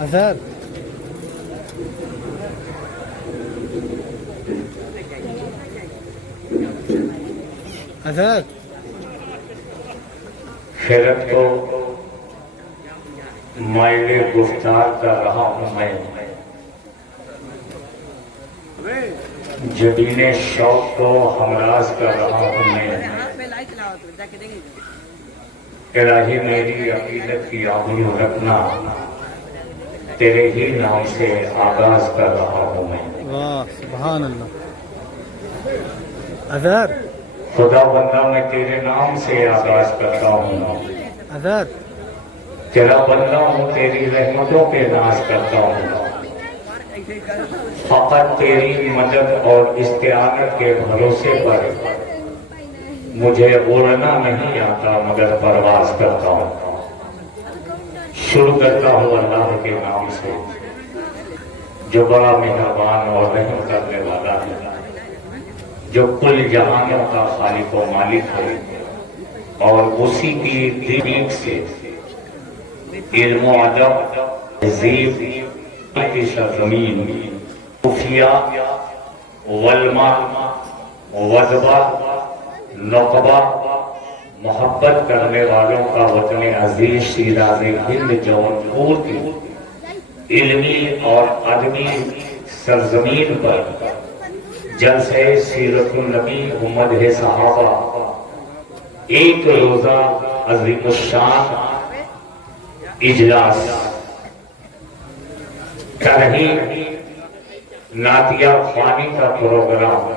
اظہر اظہر خیرت کو مائل گفتار کر رہا ہوں میں، جبین شوق کو ہمراز کر رہا ہوں میں۔ الہی میری عقیدت کی آبرو رکھنا، تیرے ہی نام سے آغاز کر رہا ہوں میں۔ واہ سبحان اللہ۔ اظہر خدا بندہ میں تیرے نام سے آغاز کرتا ہوں، اظہر تیرا بندہ ہوں، تیری رحمتوں پہ ناز کرتا ہوں، فقط تیری مدد اور استعانت کے بھروسے پر مجھے اڑنا نہیں آتا مگر پرواز کرتا ہوں۔ شروع کرتا ہوں اللہ کے نام سے جو بڑا مہربان اور رحم کرنے والا ہے، جو کل جہانوں کا خالق و مالک ہے، اور اسی کی دیکھ سے علم و ادب، تہذیب کی سرزمین، خفیہ، ولما، وذبہ، نقبہ، محبت کرنے والوں کا وطن عزیز شیراز ہند جونپور کی علمی اور ادبی سرزمین پر جلسہ سیرت النبی مدح صحابہ ایک روزہ عظیم الشان اجلاس ترہی نعتیہ خوانی کا پروگرام،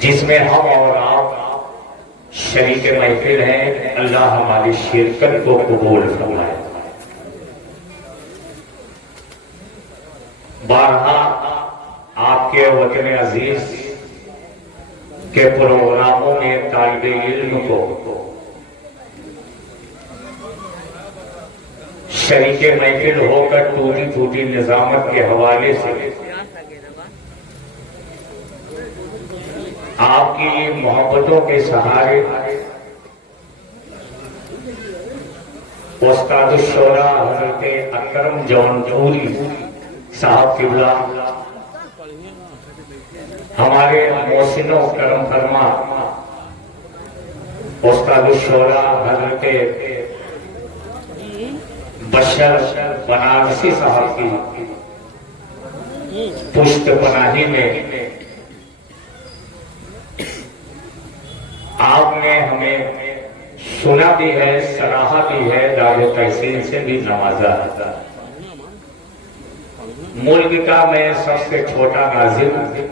جس میں ہم اور آپ شریک محفل ہیں، اللہ ہماری شرکت کو قبول فرمائے۔ بارہا آپ کے وطن عزیز کے پروگراموں میں طالب علم کو شریک محفل ہو کر ٹوٹی ٹوٹی نظامت کے حوالے سے آپ کی محبتوں کے سہارے استاد الشورا حضرت اکرم جونپوری صاحب قبلہ، ہمارے محسن و کرم فرما استاد الشورا حضرت بشر بنارسی صاحب کی پشت پناہی میں آپ نے ہمیں سنا بھی ہے، سراہا بھی ہے، دار تحسین سے بھی نوازا۔ ملک کا میں سب سے چھوٹا ناظر ہوں،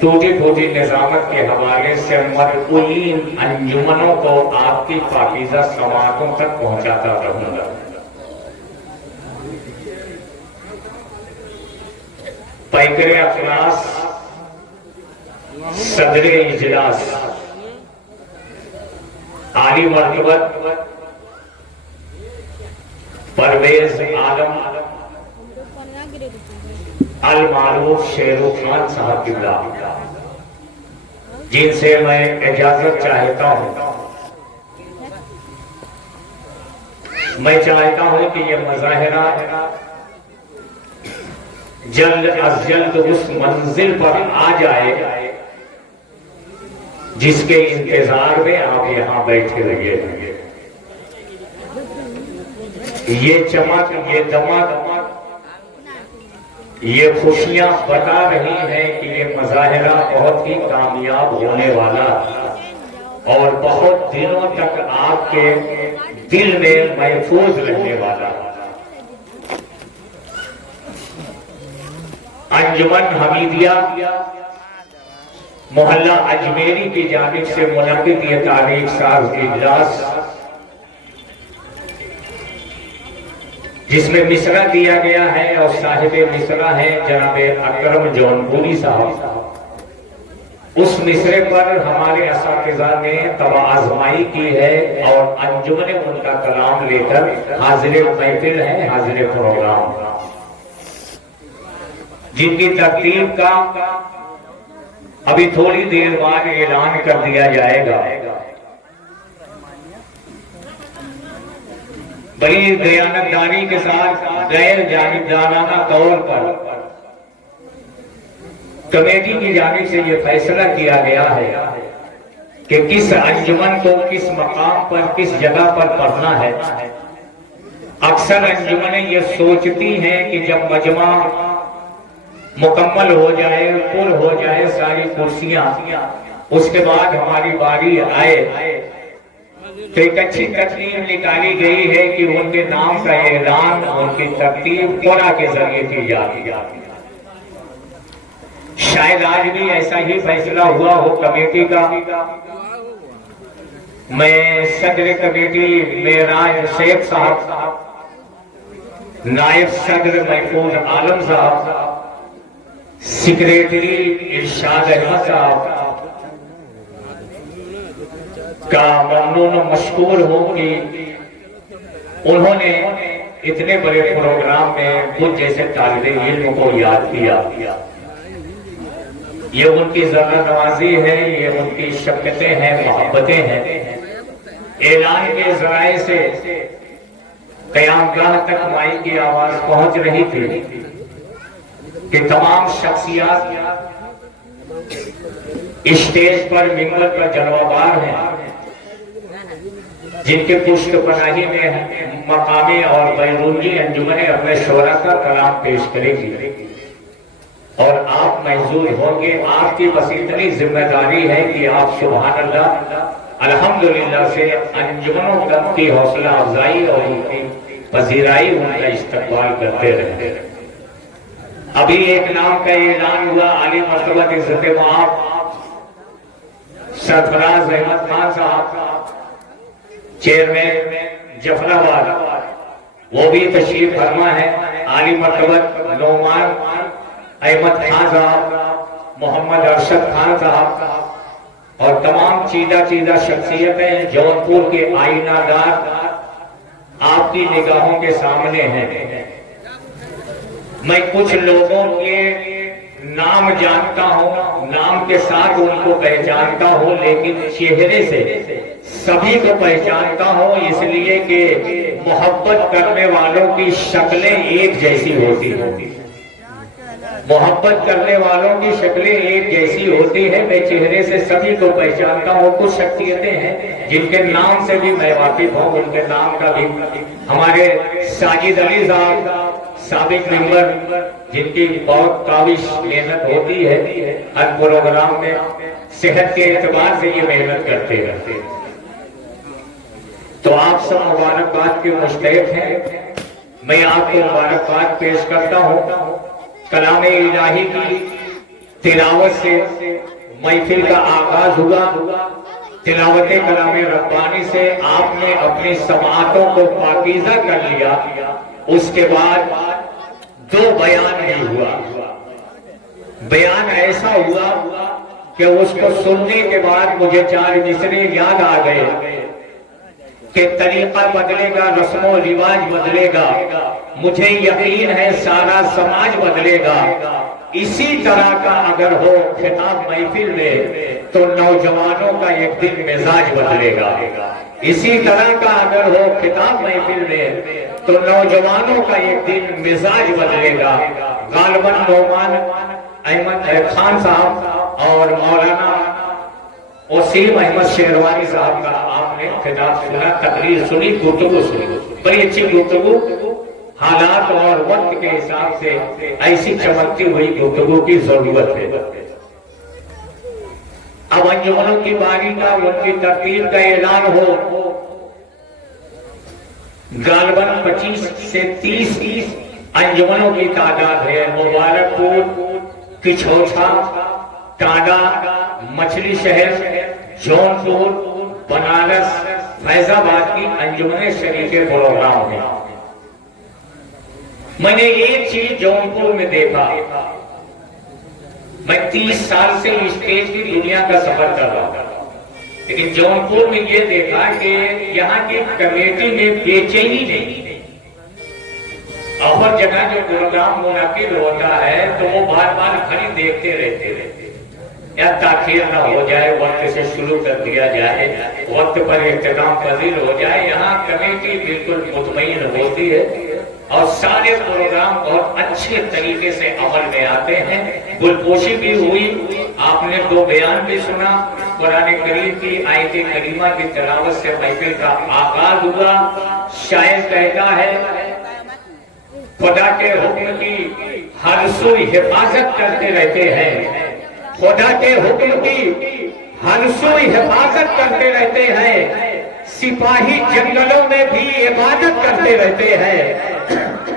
ٹوٹی ٹوٹی نظامت کے حوالے سے مدعوین انجمنوں کو آپ کی پاکیزہ سماعتوں تک پہنچاتا رہوں گا۔ پیکر اخلاص صدر اجلاس عالی مرتبت پرویز عالم المعروف شیرو خان صاحب قبلہ، جن سے میں اجازت چاہتا ہوں۔ میں چاہتا ہوں کہ یہ مظاہرہ جلد از جلد اس منزل پر آ جائے جس کے انتظار میں آپ یہاں بیٹھے رہیے۔ یہ چمک، یہ دمک، یہ خوشیاں بتا رہی ہیں کہ یہ مظاہرہ بہت ہی کامیاب ہونے والا اور بہت دنوں تک آپ کے دل میں محفوظ رہنے والا۔ انجمن حمیدیہ محلہ اجمیری کی جانب سے منعقد یہ تاریخ ساز اجلاس، جس میں مصرع دیا گیا ہے اور صاحب مصرع ہیں جناب اکرم جونپوری صاحب، اس مصرع پر ہمارے اساتذہ نے طبع آزمائی کی ہے اور انجمن ان کا کلام لے کر حاضر محفل ہیں، حاضر پروگرام، جن کی ترتیب کا ابھی تھوڑی دیر بعد اعلان کر دیا جائے گا. بڑی دیانتداری کے ساتھ غیر جانبدارانہ طور پر کمیٹی کی جانب سے یہ فیصلہ کیا گیا ہے کہ کس انجمن کو کس مقام پر کس جگہ پر پڑھنا ہے. اکثر انجمنیں یہ سوچتی ہیں کہ جب مجمع مکمل ہو جائے پر ہو جائے ساری کرسیاں اس کے بعد ہماری باری آئے تو ایک اچھی ترتیب نکالی گئی ہے کہ ان کے نام کا اعلان ان کی ترتیب قرآن کے ذریعے کی جاتی ہے. شاید آج بھی ایسا ہی فیصلہ ہوا ہو کمیٹی کا. میں صدر کمیٹی معراج شیخ صاحب، نائب صدر محفوظ عالم صاحب، سیکریٹری ارشاد احمد صاحب کا ممنون و مشکور ہوں کہ انہوں نے اتنے بڑے پروگرام میں مجھ جیسے طالب علم کو یاد کیا. یہ ان کی ذرہ نوازی ہے، یہ ان کی شفقتیں ہیں، محبتیں ہیں. اعلان کے ذرائع سے قیام گاہ تک مائی کی آواز پہنچ رہی تھی کہ تمام شخصیات اسٹیج پر ممبر پر جلوہ بار ہیں، جن کے پشت پناہی میں مقامی اور بیرونی انجمنیں اپنے شعراء کا کلام پیش کریں گی اور آپ محظوظ ہوں گے. آپ کی بس اتنی ذمہ داری ہے کہ آپ سبحان اللہ الحمدللہ سے انجمنوں کی حوصلہ افزائی اور ان کی پذیرائی ان کا استقبال کرتے رہے. ابھی ایک نام کا اعلان ہوا، عالی مرتبہ عزت مآب سرفراز احمد خان صاحب، چیئرمین جعفر آباد، وہ بھی تشریف فرما ہے. عالی مرتبہ نعمان احمد خان صاحب، محمد ارشد خان صاحب اور تمام چیدہ شخصیتیں جونپور کے آئینہ دار آپ کی نگاہوں کے سامنے ہیں. میں کچھ لوگوں کے نام جانتا ہوں، نام کے ساتھ ان کو پہچانتا ہوں، لیکن چہرے سے سبھی کو پہچانتا ہوں، اس لیے کہ محبت کرنے والوں کی شکلیں ایک جیسی ہوتی ہیں. محبت کرنے والوں کی شکلیں ایک جیسی ہوتی ہیں. میں چہرے سے سبھی کو پہچانتا ہوں. کچھ شخصیتیں ہیں جن کے نام سے بھی میں واقف ہوں، ان کے نام کا بھی. ہمارے ساجد علی صاحب سابق ممبر، جن کی بہت کاوش محنت ہوتی ہے ہر پروگرام میں، صحت کے اعتبار سے یہ محنت کرتے رہتے ہیں. تو آپ سب مبارکباد کے مستحق ہیں. میں آپ کو مبارکباد پیش کرتا ہوں. کلام الہی کی تلاوت سے محفل کا آغاز ہوا. تلاوت کلام ربانی سے آپ نے اپنی سماعتوں کو پاکیزہ کر لیا. اس کے بعد دو بیان بھی ہوا. بیان ایسا ہوا کہ اس کو سننے کے بعد مجھے چار مصرے یاد آ گئے کہ طریقہ بدلے گا، رسم و رواج بدلے گا، مجھے یقین ہے سارا سماج بدلے گا. اسی طرح کا اگر ہو خطاب محفل میں تو نوجوانوں کا ایک دن مزاج بدلے گا. اسی طرح کا اگر ہو خطاب محفل میں تو نوجوانوں کا ایک دن مزاج بدلے گا. غالباً نعمان احمد خان صاحب اور مولانا وسیم احمد شیروانی صاحب کا آپ نے خطاب سنا، تقریر سنی، گفتگو سنی. بڑی اچھی گفتگو، حالات اور وقت کے حساب سے ایسی چمکتی ہوئی گفتگو کی ضرورت ہے. اب انجمنوں کی باری کا، ان کی ترتیب کا اعلان ہو. غالباً 25 سے 30 انجمنوں کی تعداد ہے. مبارک پور، کچھوچا، ٹانڈا، مچھلی شہر، جونپور، بنارس، فیض آباد کی انجمن شریف پروگرام ہے. میں نے ایک چیز جونپور میں دیکھا. میں 30 سال سے اسٹیج کی دنیا کا سفر کر رہا ہوں، لیکن جونپور میں یہ دیکھا کہ یہاں کی کمیٹی میں بے چینی نہیں. اور جگہ جو پروگرام منعقد ہوتا ہے تو وہ بار بار کھڑی دیکھتے رہتے. یا تاخیر نہ ہو جائے، وقت سے شروع کر دیا جائے، وقت پر اختتام پذیر ہو جائے۔ یہاں کمیٹی بالکل مطمئن ہوتی ہے اور سارے پروگرام بہت اچھے طریقے سے عمل میں آتے ہیں۔ گلپوشی بھی ہوئی، آپ نے 2 بیان بھی سنا، قرآن کریم کی آیت کریمہ کی تلاوت سے محفل کا آغاز ہوا۔ شاعر کہتا ہے خدا کے حکم کی ہر سو حفاظت کرتے رہتے ہیں، خدا کے حکم کی ہر سو حفاظت کرتے رہتے ہیں، سپاہی جنگلوں میں بھی عبادت کرتے رہتے ہیں،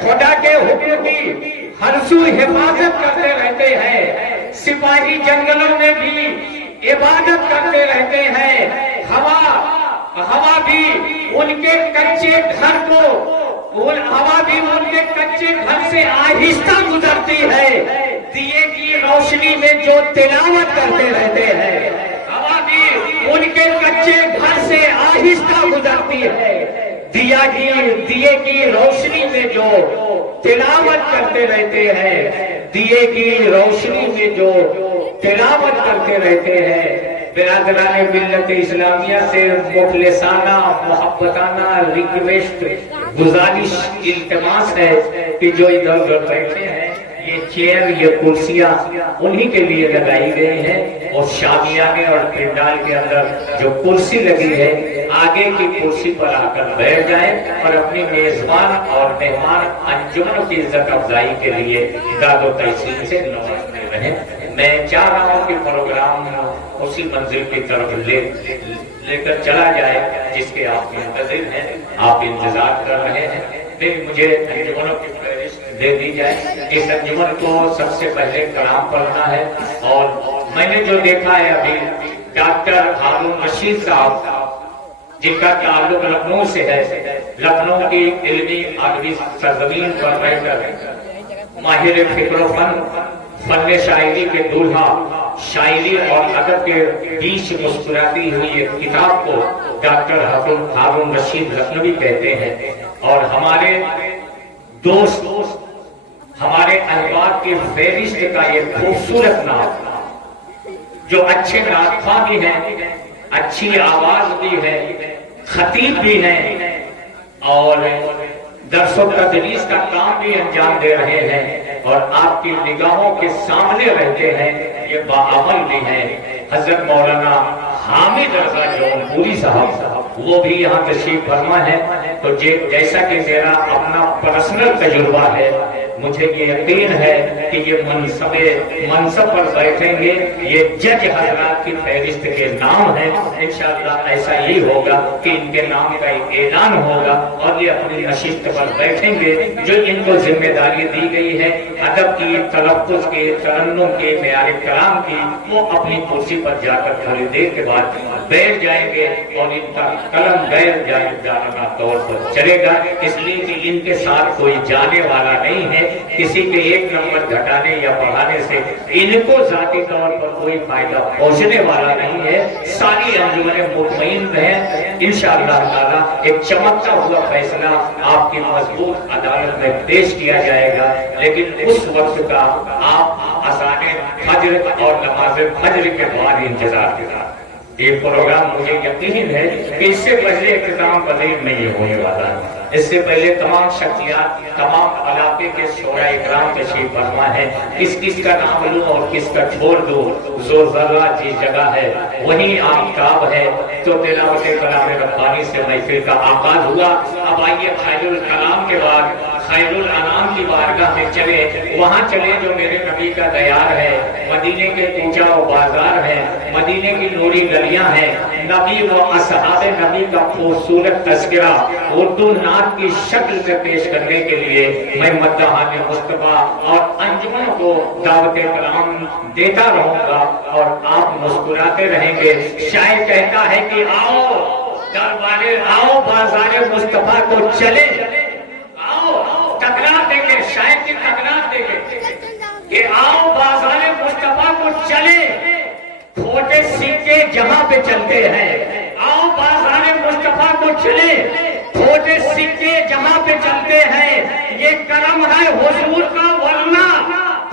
خدا کے حکم کی ہر سو حفاظت کرتے رہتے ہیں، سپاہی جنگلوں میں بھی عبادت کرتے رہتے ہیں۔ ہوا بھی ان کے کچے گھر کو، ہوا بھی ان کے کچے گھر سے آہستہ گزرتی ہے، دیے کی روشنی میں جو تلاوت کرتے رہتے ہیں۔ ہوا بھی ان کے کچے گھر سے آہستہ گزرتی ہے، دیے کی روشنی میں جو تلاوت کرتے رہتے ہیں، دیے کی روشنی میں جو تلاوت کرتے رہتے ہیں۔ برادران ملت اسلامیہ سے مخلصانہ محبتانہ ریکویسٹ، گزارش، التماس ہے کہ جو ادھر ادھر بیٹھے ہیں، یہ چیئر، یہ کرسیاں انہی کے لیے لگائی گئی ہیں، اور شادیانے اور پنڈال کے اندر جو کرسی لگی ہے، آگے کی کرسی پر آ کر بیٹھ جائیں اور اپنی میزبان اور مہمان انجمن کی عزت افزائی کے لیے داد و تحسین سے نوازتے رہیں۔ میں چاہ رہا ہوں کہ پروگرام اسی منزل کی طرف لے کر چلا جائے جس کے آپ منتظر ہیں، آپ انتظار کر رہے ہیں۔ پھر مجھے انجمنوں کی فہرست دے دی جائے۔ اس انجمن کو سب سے پہلے کلام پڑھنا ہے، اور میں نے جو دیکھا ہے ابھی ڈاکٹر ہارون رشید صاحب جن کا تعلق لکھنؤ سے ہے، لکھنؤ کی علمی ادبی سرزمین پر رہ کر ماہر فکر و فن شاعری کے دولہا، شاعری اور ادب کے بیچ مسکراتی ہوئی ایک کتاب کو ڈاکٹر ہارون رشید لکھنوی کہتے ہیں، اور ہمارے دوست، ہمارے احباب کی فہرست کا یہ خوبصورت نام، جو اچھے نعت خواں بھی ہیں، اچھی آواز بھی ہے، خطیب بھی ہیں، اور درس و تدریس کا کام بھی انجام دے رہے ہیں، اور آپ کی نگاہوں کے سامنے رہتے ہیں، یہ باعمل بھی ہیں۔ حضرت مولانا حامد رضا جونپوری صاحب وہ بھی یہاں تشریف فرما ہے۔ تو جیسا کہ میرا اپنا پرسنل تجربہ ہے، مجھے یہ یقین ہے کہ یہ منصب پر بیٹھیں گے، یہ جج حضرات کی فہرست کے نام ہیں۔ انشاءاللہ ایسا ہی ہوگا کہ ان کے نام کا ایک اعلان ہوگا، اور یہ اپنی نشست پر بیٹھیں گے جو ان کو ذمہ داری دی گئی ہے ادب کی، تلفظ کی، ترنم کی، معیار کلام کی، وہ اپنی کرسی پر جا کر تھوڑی دیر کے بعد بیٹھ جائیں گے، اور ان کا قلم غیر جانبدارانہ طور پر چلے گا، اس لیے کہ ان کے ساتھ کوئی جانے والا نہیں ہے۔ کسی کے ایک نمبر گھٹانے یا بڑھانے سے ان کو ذاتی طور پر کوئی فائدہ پہنچنے والا نہیں ہے۔ ساری انجمنیں مطمئن رہیں، انشاءاللہ تعالیٰ ایک چمکتا ہوا فیصلہ آپ کی مضبوط عدالت میں پیش کیا جائے گا، لیکن اس وقت کا آپ اذان فجر اور نماز فجر کے بعد انتظار کریں۔ یہ پروگرام مجھے یقین ہے کہ اس سے پہلے اختتام پذیر نہیں ہونے والا ہے۔ اس سے پہلے تمام شخصیات، تمام علاقے کے شورا اکرام تشریف فرما ہے۔ کس کا نام لوں اور کس کا چھوڑ دوں، زور ذرہ جس جگہ ہے وہیں آفتاب ہے۔ تو تلاوت کلام ربانی سے محفل کا آغاز ہوا۔ اب آئیے خیر الکلام کے بعد خیر الانام کی بارگاہ میں چلے، وہاں چلے جو میرے نبی کا دیار ہے، مدینے کے کوچہ و بازار ہے، مدینے کی نوری گلیاں ہیں، نبی و اصحاب نبی کا خوبصورت تذکرہ اردو نعت کی شکل سے پیش کرنے کے لیے میں مداحان مصطفیٰ اور انجمن کو دعوت کلام دیتا رہوں گا، اور آپ مسکراتے رہیں گے۔ شاعر کہتا ہے کہ آؤ دربارے، آؤ بازار مصطفیٰ کو چلے، تکرار دیں گے، شاعر کی تکرار دیں گے کہ آؤ بازار مصطفیٰ کو چلے، کھوٹے سکے جہاں پہ چلتے ہیں، آؤ بازار مصطفیٰ کو چلے، کھوٹے سکے جہاں پہ چلتے ہیں، یہ کرم ہے حضور کا ورنہ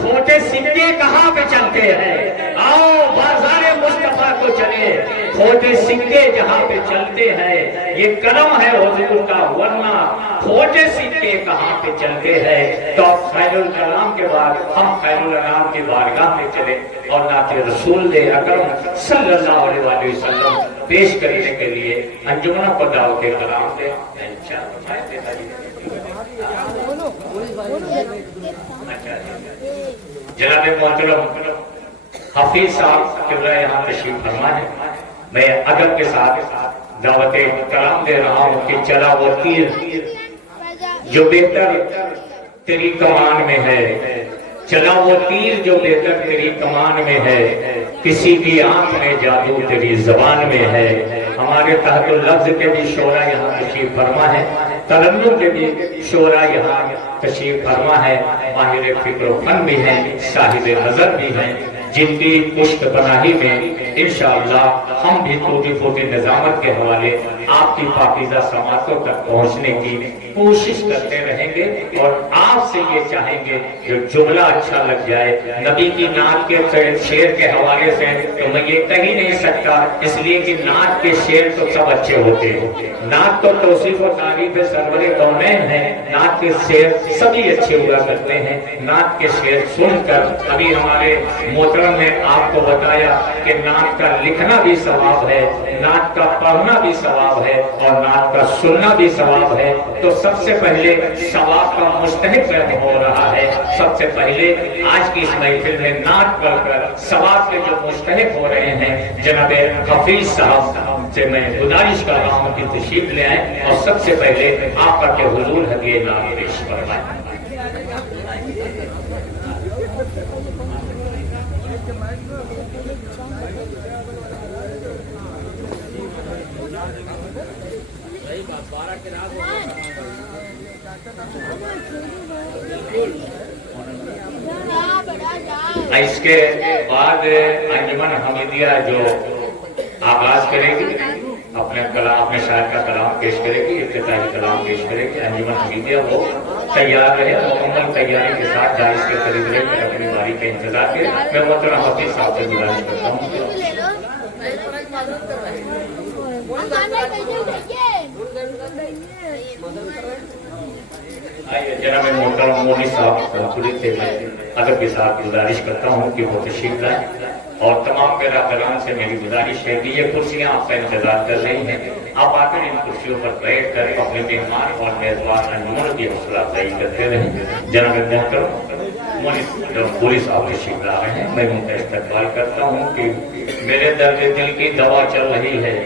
کھوٹے سکے کہاں پہ چلتے ہیں؟ آؤ بازار مصطفیٰ کو چلے، کھوٹے سکے جہاں پہ چلتے ہیں یہ کرم ہے حضور کا، ورنہ کھوٹے سکے کہاں پہ چلتے ہیں؟ تو خیر الکلام کے بعد ہم خیر الانام کی بارگاہ میں چلے اور نعت رسول اکرم صلی اللہ علیہ وآلہ وسلم پیش کرنے کے لیے انجمنوں کو دعوت کلام دے۔ جناب محترم حفیظ صاحب قبلہ یہاں تشریف فرما ہے، میں ادب کے ساتھ دعوت کلام دے رہا ہوں کہ چلا وہ تیر جو بہتر تیری کمان میں ہے، چلا وہ تیر جو بہتر تیری کمان میں ہے، کسی کی آنکھ میں جادو تیری زبان میں ہے۔ ہمارے تحت اللفظ کے بھی شعرا یہاں تشریف فرما ہے، ترنم کے بھی شعرا یہاں تشریف فرما ہے، ماہر فکر و فن بھی ہیں، صاحب نظر بھی ہیں، جن کی پشت پناہی میں انشاءاللہ ہم بھی ٹوٹی پھوٹی نظامت کے حوالے آپ کی پاکیزہ سماعتوں تک پہنچنے کی کوشش کرتے رہیں گے اور آپ سے یہ چاہیں گے جو جملہ اچھا لگ جائے۔ نبی کی نعت کے شعر کے حوالے سے تو میں یہ کہہ ہی نہیں سکتا، اس لیے کہ نعت کے شعر تو سب اچھے ہوتے ہیں، نعت تو توصیف و تعریف سرور کونین ہے، نعت کے شعر سبھی اچھے ہوا کرتے ہیں۔ نعت کے شعر سن کر ابھی ہمارے محترم نے آپ کو بتایا کہ نعت کا لکھنا بھی ثواب ہے، نعت کا پڑھنا بھی ثواب ہے اور نعت کا سننا بھی ثواب ہے۔ تو سب سے پہلے ثواب کا مستحق ہو رہا ہے، سب سے پہلے آج کی اس محفل میں نعت پڑھ کر ثواب کے جو مستحق ہو رہے ہیں جناب حفیظ صاحب سے میں گزارش کر رہا ہوں کہ تشریف لے آئیں اور سب سے پہلے آپ کا کہ حضور ہدیہ نام پیش فرمائیں۔ اس کے بعد انجمن حمیدیہ جو آغاز کرے گی اپنے کلام، اپنے شاعر کا کلام پیش کرے گی، افتتاحی کلام پیش کرے گی، انجمن حمیدیہ وہ تیار رہے، مکمل تیاری کے ساتھ جائز کے قریب رہے کر اپنی باری کا انتظار کرے۔ میں محترم حفیظ صاحب سے گزارش کرتا ہوں۔ جناب محترم مودی صاحب پولیس سے میں ادب کے ساتھ گزارش کرتا ہوں کہ وہ تشریف لائیں اور تمام برادران سے میری گزارش ہے کہ یہ کرسیاں آپ کا انتظار کر رہی ہیں، آپ آ کر ان کرسیوں پر بیٹھ کر اپنے مہمان اور میزبان انجمن کی حوصلہ افزائی کرتے رہیں۔ جناب محترم پولیس صاحب تشریف لا رہے ہیں، میں ان کا استقبال کرتا ہوں کہ میرے درد دل کی دوا چل رہی ہے،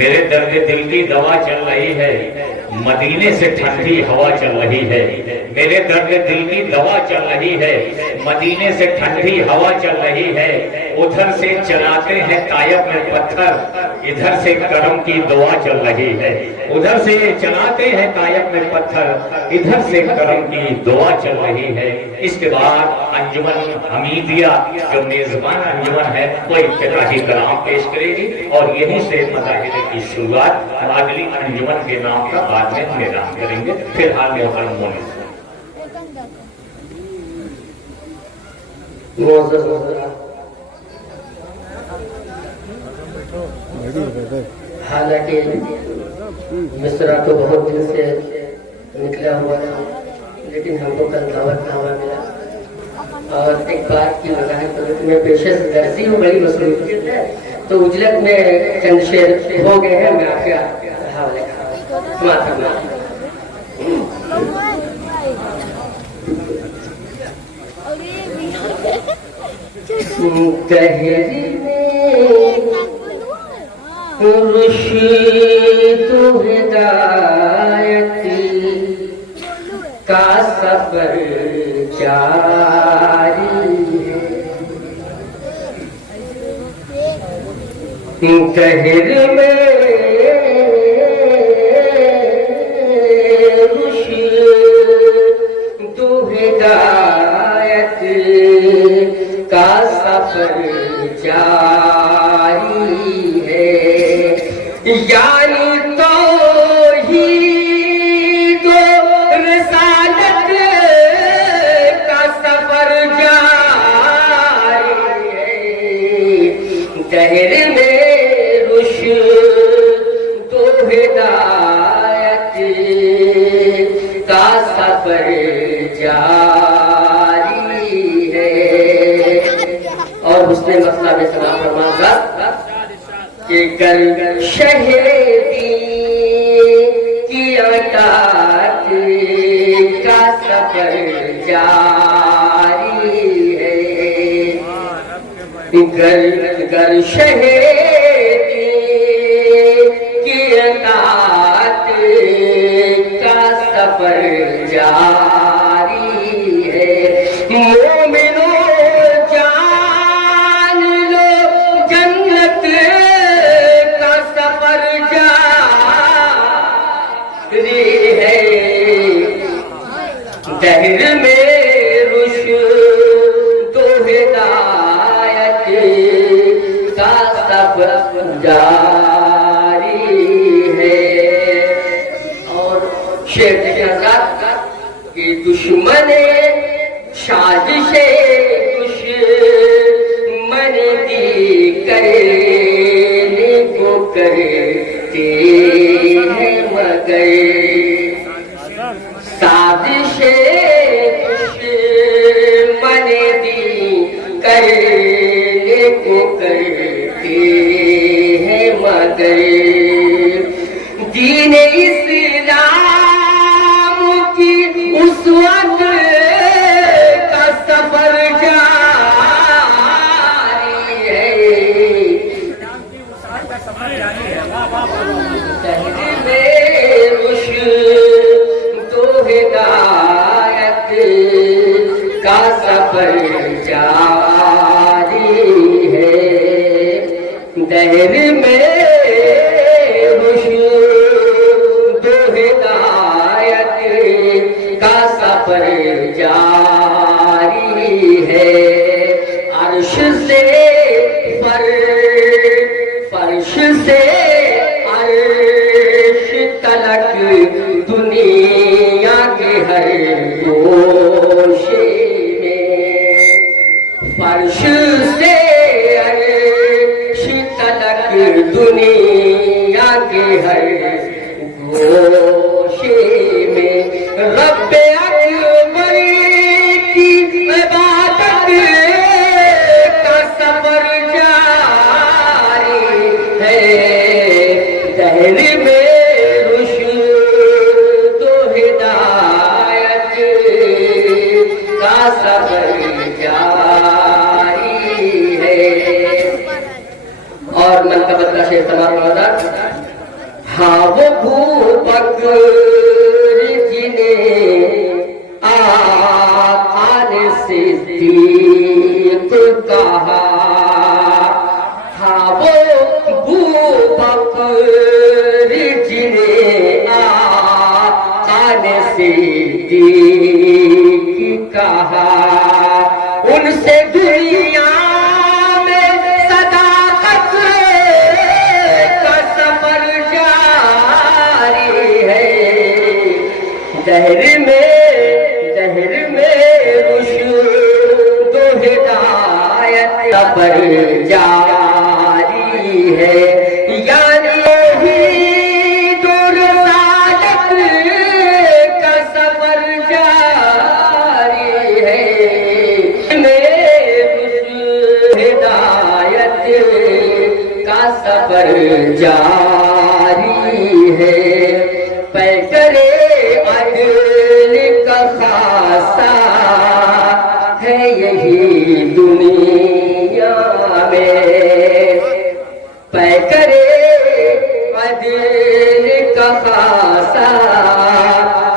میرے درد دل کی دوا چل رہی ہے، مدینے سے ٹھنڈی ہوا چل رہی ہے، میرے درد دل کی دوا چل رہی ہے، مدینے سے ٹھنڈی ہوا چل رہی ہے، ادھر سے چلاتے ہیں طائف میں پتھر، ادھر سے کرم کی دعا چل رہی ہے، ادھر سے چلاتے ہیں طائف میں پتھر، ادھر سے کرم کی دعا چل رہی ہے۔ اس کے بعد انجمن حمیدیہ جو میزبان انجمن ہے وہ افتتاحی کلام پیش کرے گی اور یہیں سے مظاہرے کی شروعات اگلی انجمن کے نام کا بعد میں ہم اعلان کریں گے۔ فی الحال میں محترم مولوی حالانکہ مصرع تو بہت دن سے نکلا ہوا تھا لیکن ہم کو کل دعوت نامہ ملا اور ایک بات کی وضاحت کروں کہ میں پیشے سے درسی ہوں، بڑی مصروفیت ہے تو اجلت میں چند شعر ہو گئے ہیں، میں آپ کے حوالے کروں۔ گہری میں رشید و ہدایت کا سفر جاری ہے، گہر میں رشید و ہدایت کا سفر جاری ہے، یعنی توحید و رسالت کا سفر جاری کہ گر شہیدی کی اطاعت کا سفر جاری ہے، گر شہیدی کی اطاعت کا سفر جاری ہے، مومنوں جان لو جنت کا سفر جاری ہے، دہر میں رشد و ہدایت کا سفر جاری ہے۔ اور شعر کے حضرات کہ دشمن سازش دشمن دی کرنے کو کرتے ہیں مگر سازش دشمن دی کرنے کو کرتے ہیں مگر دین اسلام کی اس وقت کا سفر جاری ہے، دہر میں رشد و ہدایت کا سفر جاری ہے، دہر میں رشد و ہدایت کا سفر جاری ہے، عرش سے فرش سے عرش تلک دنیا کے ہر گوشے میں، فرش سے عرش تلک دنیا کے ہر گوشے میں رب اکبر کی عبادت کا سفر جاری ہے، دہر میں رشد و ہدایت کا سفر جاری ہے۔ اور من کا بدلہ شیخ تمام مدد ہاں وہ بکر جنہیں آقا نے صدیق کہا، ہاں وہ بکر جنہیں آقا نے صدیق کہا، ان سے دنیا میں صداقت کا سفر جاری ہے، دہر میں رشد و ہدایت سفر جاری ہے، یعنی توحید و رسالت کا سفر جاری ہے، ہدایت کا سفر جاری ہے، پیکر عدل کا خاصہ ہے یہی دنیا میں، پیکر عدل کا خاصہ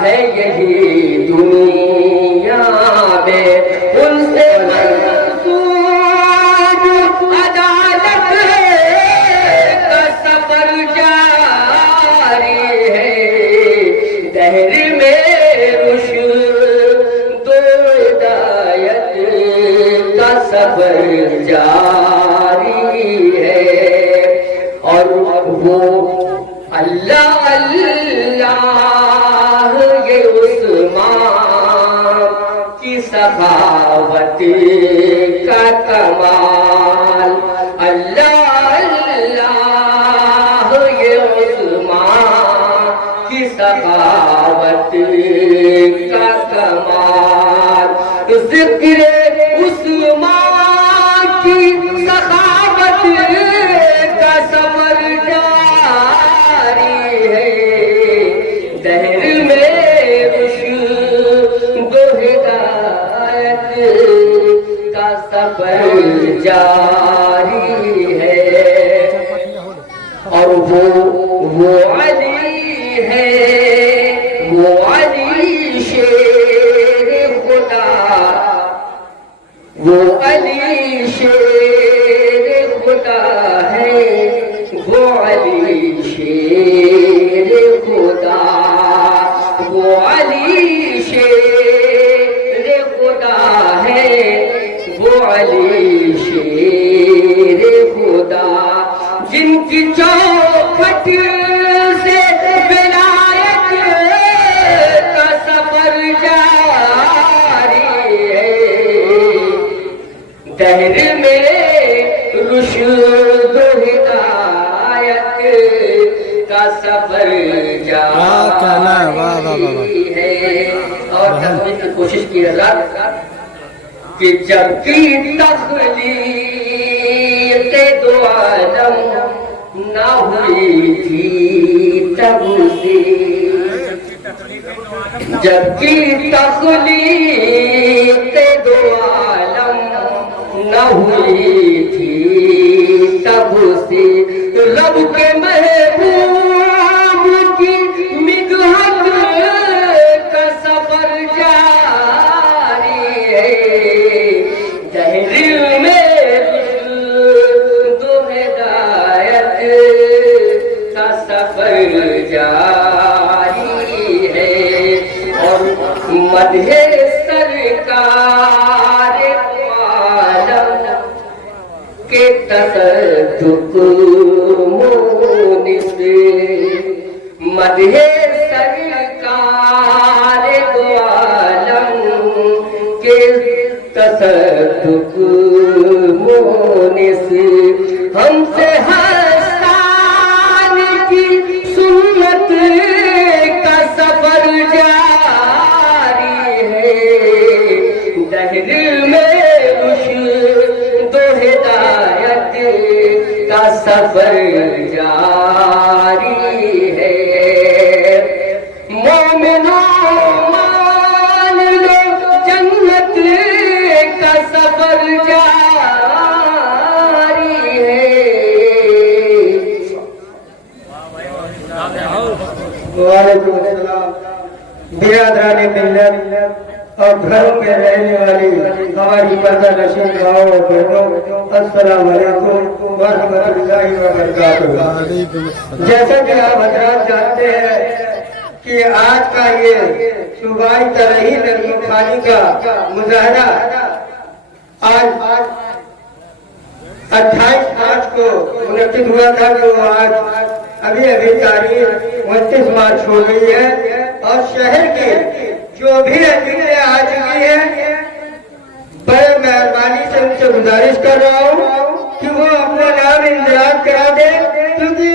ہے یہی دنیا میں، ان سے عدالت کا سفر جاری ہے، دہر میں رشد و ہدایت کا سفر جاری ہے، اور وہ اللہ اللہ یہ عثمان کی سخاوت کا کمال، اللہ اللہ یہ عثمان کی سخاوت کا کمال، ذکر عثمان کی سخاوت کا سفر جاری ہے، اور وہ علی ہے، وہ علی شیر خدا، وہ علی شیر خدا ہے، وہ علی شیر خدا، وہ علی شیر خدا ہے، وہ علی شیر خدا، جن کی چوکھٹ سے ولایت کا سفر جاری ہے، دہر میں رشد و ہدایت کا سفر جاری ہے۔ اور تسبیح کی کوشش کی حضرت کہ جب کی تخلیق دو عالم نہ ہوئی تھی تب سے، جب کی تخلیق دو عالم نہ ہوئی تھی تب سے، رب کے محبوب کی مدحت کا سفر جاری ہے، دہر میں رشد و ہدایت کا سفر جاری ہے، اور مدح سرکار عالم کے تصدق مونس، مدح سرکار عالم کے تصدق مونس، ہم سے ہستان کی سنت کا سفر جاری ہے، دہر میں رشد و ہدایت کا سفر جاری ہے، مومنوں مان لو جنت کا سفر جاری ہے۔ وعلیکم السلام۔ برادران ملت اور گھروں میں رہنے والی ہماری پردہ نشین ماؤں اور بہنوں، السلام علیکم ورحمۃ اللہ وبرکاتہ۔ وعلیکم السلام۔ جیسا کہ آپ حضرات جانتے ہیں کہ آج کا یہ صوبائی ترہی نرمی خانی کا مظاہرہ آج 28 مارچ کو منعقد ہوا تھا، جو آج ابھی تاریخ 29 مارچ ہو گئی ہے، اور شہر کے جو بھی عزیزیں آ چکی ہیں، بڑے مہربانی سے ان سے گزارش کر رہا ہوں کہ وہ اپنا نام اندراج کرا دیں، کیونکہ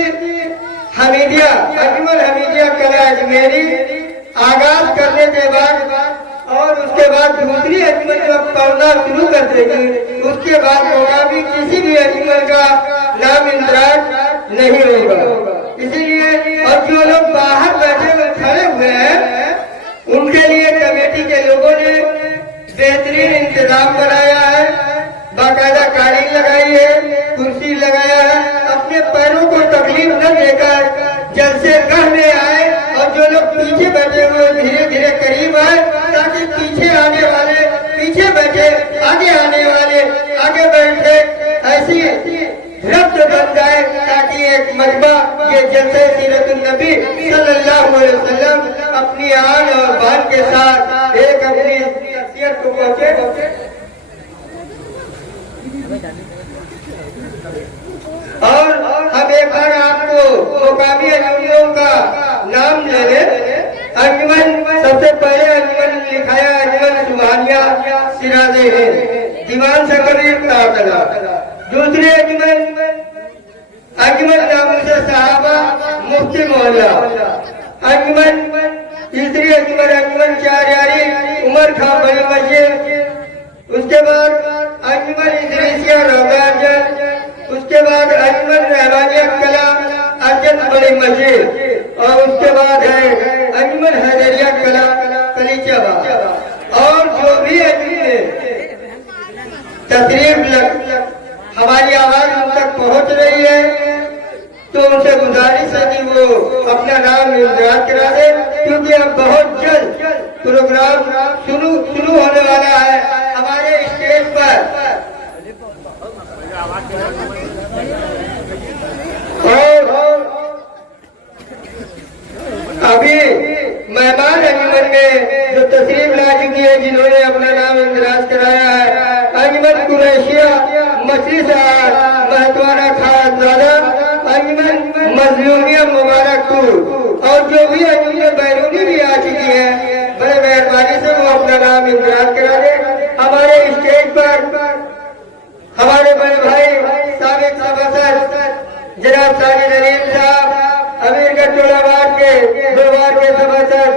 حمیدیہ اجمل حمیدیہ کلا اجمیری آغاز کرنے کے بعد اور اس کے بعد دوسری اجمل جب پڑھنا شروع کر دے گی، اس کے بعد ہوگا بھی کسی بھی اجمل کا نام اندراج نہیں ہوگا۔ اسی لیے اور جو لوگ باہر بیٹھے ہوئے کھڑے ہوئے ہیں، ان کے لیے کمیٹی کے لوگوں نے بہترین انتظام بنایا ہے، باقاعدہ قالین لگائی ہے، کرسی لگایا ہے، اپنے پیروں کو تکلیف نہ دے کر جلسے گاہ میں آئے، اور جو لوگ پیچھے بیٹھے ہوئے دھیرے دھیرے قریب آئے، تاکہ پیچھے آنے والے پیچھے بیٹھے، آگے آنے والے آگے بیٹھے، ایسی ربط بن جائے، تاکہ ایک مجمع یہ جلسے سیرت النبی صلی اللہ علیہ وسلم اپنی آن اور بان کے ساتھ ایک اپنی شخصیت کو پہنچے۔ اور ہم ایک بار آپ کو مقامی انجمنوں کا نام لے لیں۔ انجمن سب سے پہلے انجمن لکھایا انجمن سبحانیہ سراج ہند، دیوان سکری تعالیٰ۔ دوسری انجمن ناموس صحابہ مفتی محلہ۔ انجمن تیسری انجمن چاریاری عمر خان بڑی مسجد۔ اس کے بعد انجمن ادریسیہ روگانجن۔ اس کے بعد انجمن رحمانیہ کلام ارجن بڑی مسجد، اور اس کے بعد ہے انجمن حیدریہ کلام کلیچہ باغ۔ اور جو بھی انجمن تشریف تو ان سے گزارش ہے کہ وہ اپنا نام اندراج کرا دے، کیونکہ اب بہت جلد پروگرام شروع ہونے والا ہے ہمارے اسٹیج پر۔ اور ابھی مہمان انجمن میں جو تشریف لا چکی ہے، جنہوں نے اپنا نام اندراج کرایا ہے، انجمن قریشیہ مچھلی صاحب مہتوانا خانزادہ، انجمن مظلومیہ مبارک پور، اور جو بھی انجمن بیرونی بھی آ چکی ہے، بڑے مہربانی سے وہ اپنا نام اندراج کرا دے۔ ہمارے اسٹیج پر ہمارے بڑے بھائی سابق سبصر جناب ساجد علیم صاحب، امیر گڑھ ٹولہ وارڈ کے 2 وارڈ کے سبصر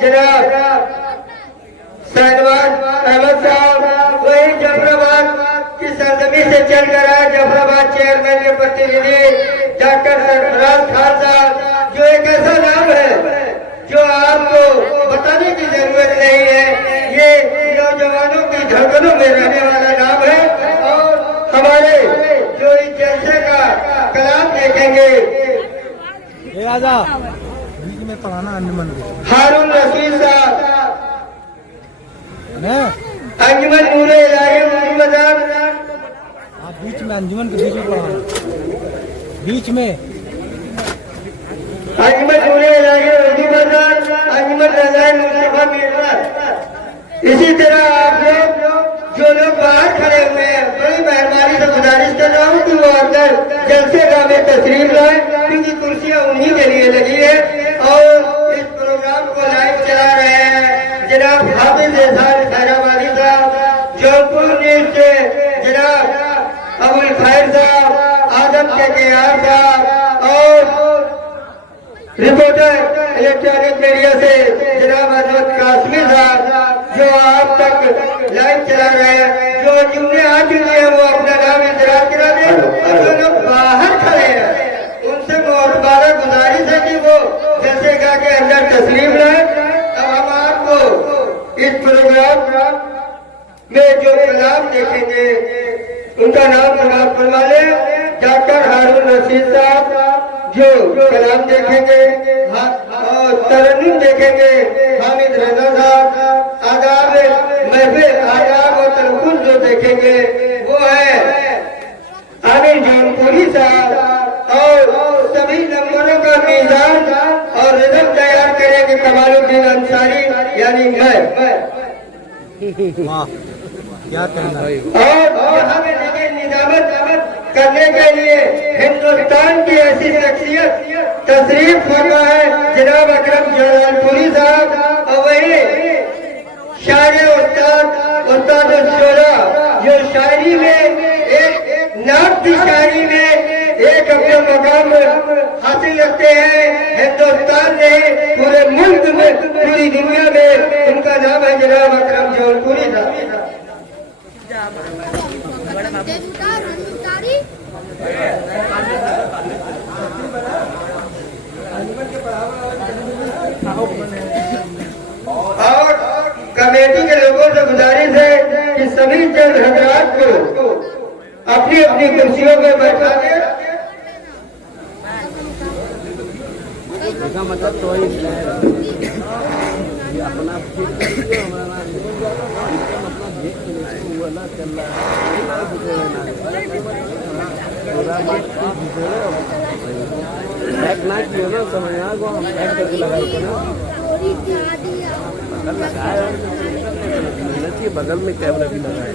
جناب شہنواز احمد صاحب، وہی جعفر آباد کی سرزمین سے چل کر آئے جعفر آباد چیئرمین کے پرتنیدھی ڈاکٹر سرفراز خان صاحب، جو ایک ایسا نام ہے جو آپ کو بتانے کی ضرورت نہیں ہے، یہ نوجوانوں کی دھڑکنوں میں رہنے والا نام ہے۔ اور ہمارے جو اس جلسے کا کلام دیکھیں گے، اے آجا بیچ میں پڑھانا انجمن کو ہارون رشید صاحب، انجمن نور الہی اردو مدار، آپ بیچ میں انجمن کے بیچ میں پڑھانا، بیچ میں انجمن نور الہی اردو مدار، انجمن رضائے مصطفیٰ میرپور۔ اسی طرح آپ لوگ جو لوگ باہر کھڑے ہوئے ہیں، بڑی مہربانی سے گزارش کر رہا ہوں کہ وہ اندر جلسے گاہ میں تشریف لائیں، کیونکہ کرسیاں انہی کے لیے لگی ہے۔ اور اس پروگرام کو لائیو چلا رہے ہیں جناب حافظ احسان خیرآبادی صاحب، جونپور نیوز سے جناب ابو الخیر صاحب، آدم کے آر صاحب، اور رپورٹر الیکٹرانک میڈیا سے جناب احمد قاسمی صاحب، جو آپ تک لائیو چلا رہے ہیں۔ جو جملے آ چکے ہیں وہ اپنا نام اندراج کرا دیں، اور جو لوگ باہر کھڑے ہیں ان سے بارہ گزارش ہے کہ وہ جلسے گاہ کے اندر تشریف لائیں۔ اب ہم آپ کو اس پروگرام میں جو کلام دیکھیں گے ان کا نام سماعت فرما لیں۔ ڈاکٹر ہارون رشید صاحب جو کلام دیکھیں گے، اور ترنم دیکھیں گے حامد رضا صاحب، آداب محفل آداب اور تلفظ جو دیکھیں گے وہ ہے عامر جونپوری صاحب، اور سبھی نمبروں کا میزان اور رزم تیار کریں گے کمال الدین انصاری یعنی میں۔ واہ کیا کہنا ہے۔ اور یہاں میں دیکھیں نظامت کرنے کے لیے ہندوستان کی ایسی شخصیت تشریف فرما ہے جناب اکرم جلال پوری صاحب، اور وہی شاعر استاد الشعراء جو شاعری میں ایک نعت کی شاعری میں ایک اپنا مقام حاصل رکھتے ہیں ہندوستان میں، پورے ملک میں، پوری دنیا میں، ان کا نام ہے جناب اکرم جلال پوری صاحب۔ اور کمیٹی کے لوگوں سے گزارش ہے کہ سبھی چند حضرات کو اپنی اپنی کرسیوں پہ بیٹھا دیں۔ مطلب تو اپنا بغل میں کیمرہ بھی لگائے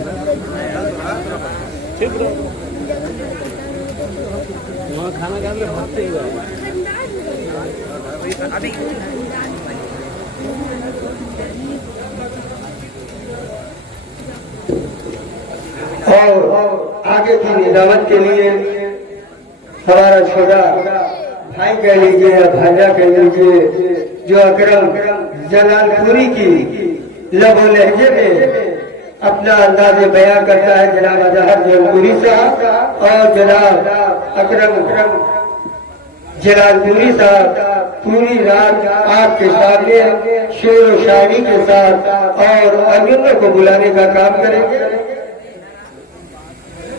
وہاں کھانا کھانے بھرتے ہی اور آگے کی نظامت کے لیے ہمارا چھوٹا بھائی کہہ لیجیے یا بھاجا کہہ لیجیے جو اکرم جلال پوری کی لب و لہجے میں اپنا انداز بیان کرتا ہے، جناب اظہر جونپوری صاحب اور جناب اکرم جلال پوری صاحب پوری رات آپ کے سامنے شعر و شاعری کے ساتھ اور انجمن کو بلانے کا کام کریں گے۔